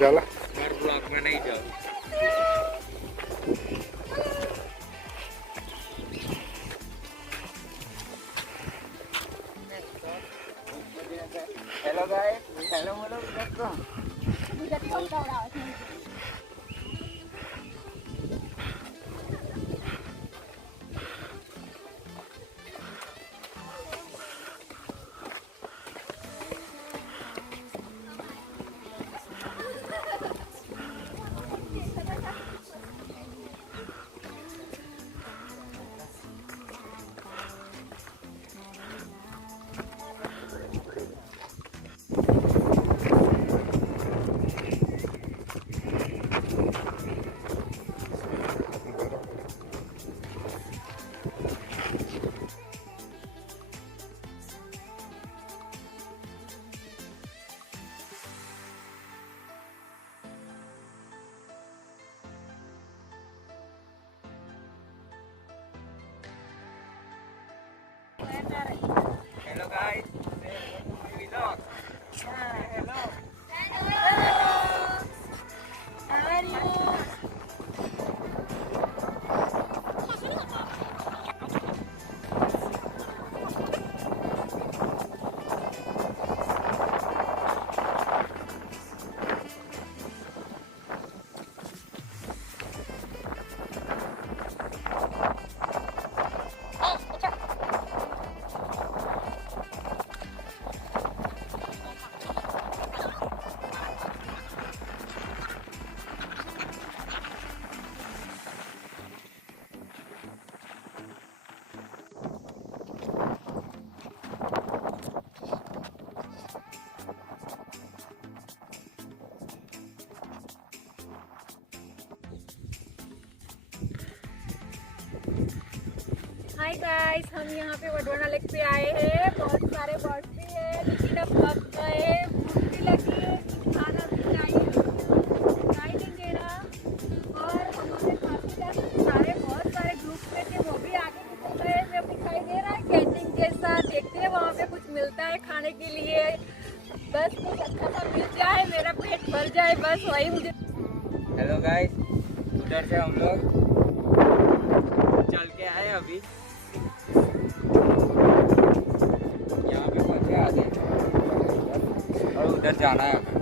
चला हर ब्लॉक में नहीं जाओ। हेलो गाइस, हेलो बोलो दोस्तों। Hello guys, vlog. Hello hi guys, हम यहाँ पे वडवाना लेक पे आए हैं। बहुत सारे बर्ड्स भी है, लेकिन अब थक गए, भूख भी लगी है, खाना भी चाहिए, दिखाई नहीं दे रहा। और हमारे सारे बहुत सारे ग्रुप में थे, वो भी आगे निकल गए। जब दिखाई दे रहा है कैंटीन जैसा, देखते हैं वहाँ पे कुछ मिलता है खाने के लिए। बस कुछ अच्छा सा मिल जाए, मेरा पेट भर जाए, बस वही मुझे। हेलो गाइस, उधर से हम लोग चल के आए अभी। यहाँ पे पहुँचे आगे और उधर जाना है अभी।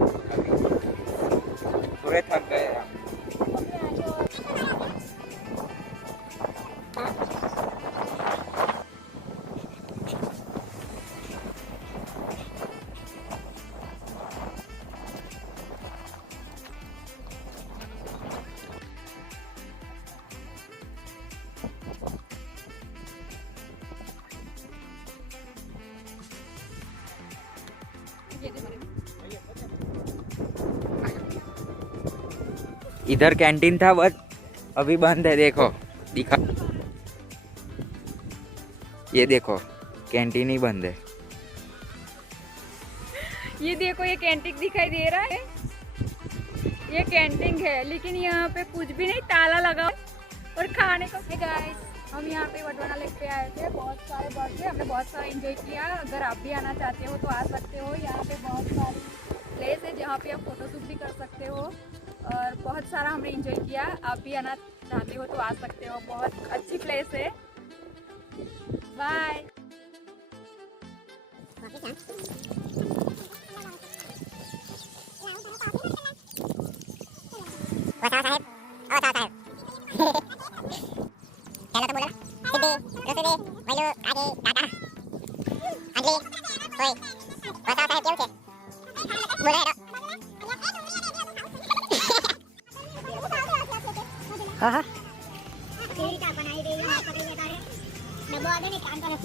पूरे थक गए हैं। इधर कैंटीन था बस अभी बंद है। देखो दिखा, ये देखो कैंटीन ही बंद है। ये देखो, ये कैंटीन दिखाई दे रहा है, ये कैंटीन है, लेकिन यहाँ पे कुछ भी नहीं, ताला लगा और खाने को। गाइस, हम यहाँ पे वडवाना लेक पे आए थे। बहुत सारे बर्ड थे, हमने बहुत सारा एंजॉय किया। अगर आप भी आना चाहते हो तो आ सकते हो। यहाँ पे बहुत सारी प्लेस है जहाँ पे आप फोटोशूट भी कर सकते हो, और बहुत सारा हमने एंजॉय किया। आप भी आना चाहते हो तो आ सकते हो, बहुत अच्छी प्लेस है। बाय। चलो तो बोलो, सिद्धि, रसुदे, वैलू, आगे, टाटा, अंजलि, ओए, बताओ साहब क्यों थे? बोलो हेलो। हाँ हाँ। तेरी क्या बनाई रही है? आप पकड़ लेता है। डब्बा आगे नहीं काम करो।